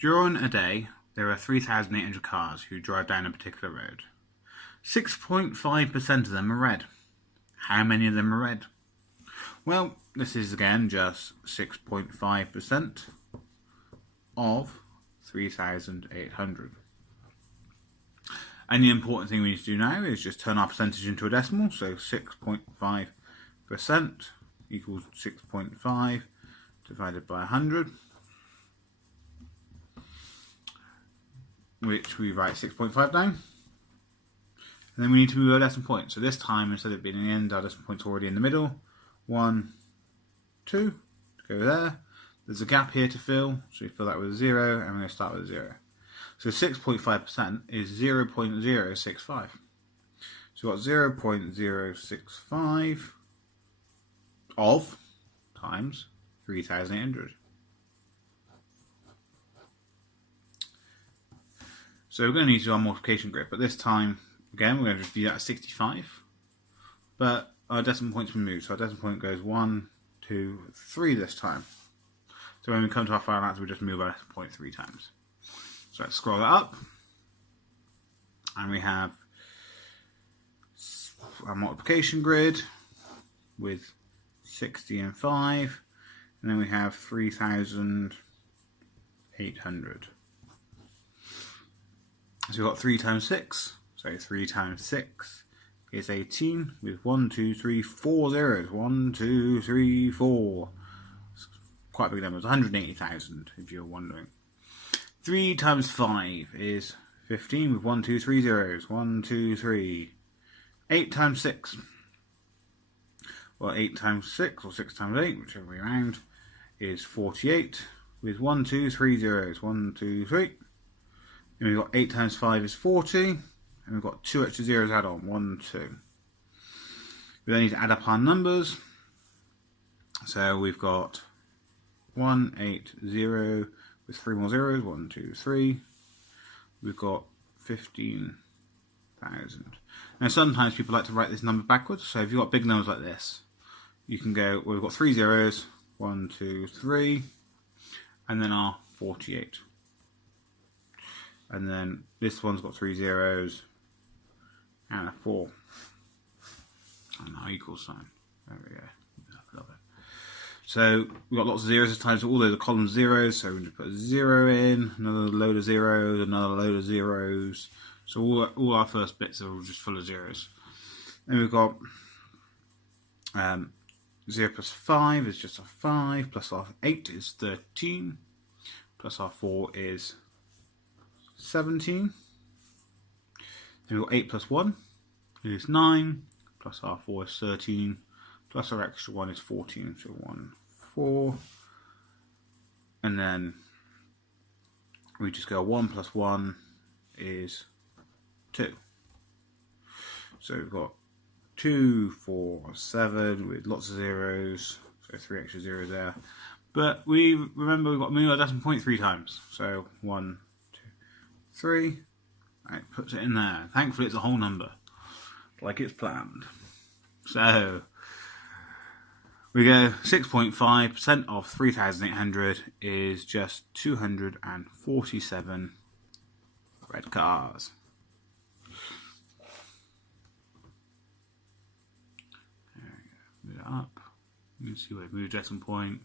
During a day, there are 3,800 cars who drive down a particular road. 6.5% of them are red. How many of them are red? Well, this is again just 6.5% of 3,800. And the important thing we need to do now is just turn our percentage into a decimal. So 6.5% equals 6.5 divided by 100, which we write 6.5 down. And then we need to move our decimal point. So this time, instead of being in the end, our decimal point's already in the middle. 1, 2, to go there. There's a gap here to fill, so we fill that with a 0, and we're going to start with a 0. So 6.5% is 0.065. So we've got 0.065 of times 3,800. So we're going to need to do our multiplication grid, but this time, again, we're going to just do that at 65. But our decimal point's been moved, so our decimal point goes 1, 2, 3 this time. So when we come to our final answer, we just move our decimal point 3 times. So let's scroll that up, and we have our multiplication grid with 60 and 5, and then we have 3,800. So we've got 3 times 6, so 3 times 6 is 18, with 1, 2, 3, 4 zeros. 1, 2, 3, 4. It's quite a big number, it's 180,000 if you're wondering. 3 times 5 is 15 with 1, 2, 3 zeros. 1, 2, 3. 8 times 6. Well, 8 times 6 or 6 times 8, whichever way around, is 48 with 1, 2, 3 zeros. 1, 2, 3. And we've got 8 times 5 is 40. And we've got 2 extra zeros add on. 1, 2. We then need to add up our numbers. So we've got 180 with 3 more zeros, 1, 2, 3. We've got 15,000. Now sometimes people like to write this number backwards, so if you've got big numbers like this, you can go, well, we've got 3 zeros, 1, 2, 3, and then our 48. And then this one's got 3 zeros and a 4. And our equal sign. There we go. I love it. So we've got lots of zeros this time, so all the columns zeros, so we just put a 0 in, another load of zeros, another load of zeros. So all our first bits are all just full of zeros. Then we've got 0 plus 5 is just our 5, plus our 8 is 13, plus our 4 is 17. Then we've got 8 plus 1 is 9, plus our 4 is 13, plus our extra 1 is 14, so 1, 4, and then we just go 1 plus 1 is 2. So we've got 2, 4, 7 with lots of zeros, so 3 extra zeros there. But we remember we've got to move our decimal point 3 times. So 1, 2, 3, and it puts it in there. Thankfully it's a whole number, like it's planned. So we go 6.5% of 3,800 is just 247 red cars. There we go. Move it up. You can see where we moved decimal point.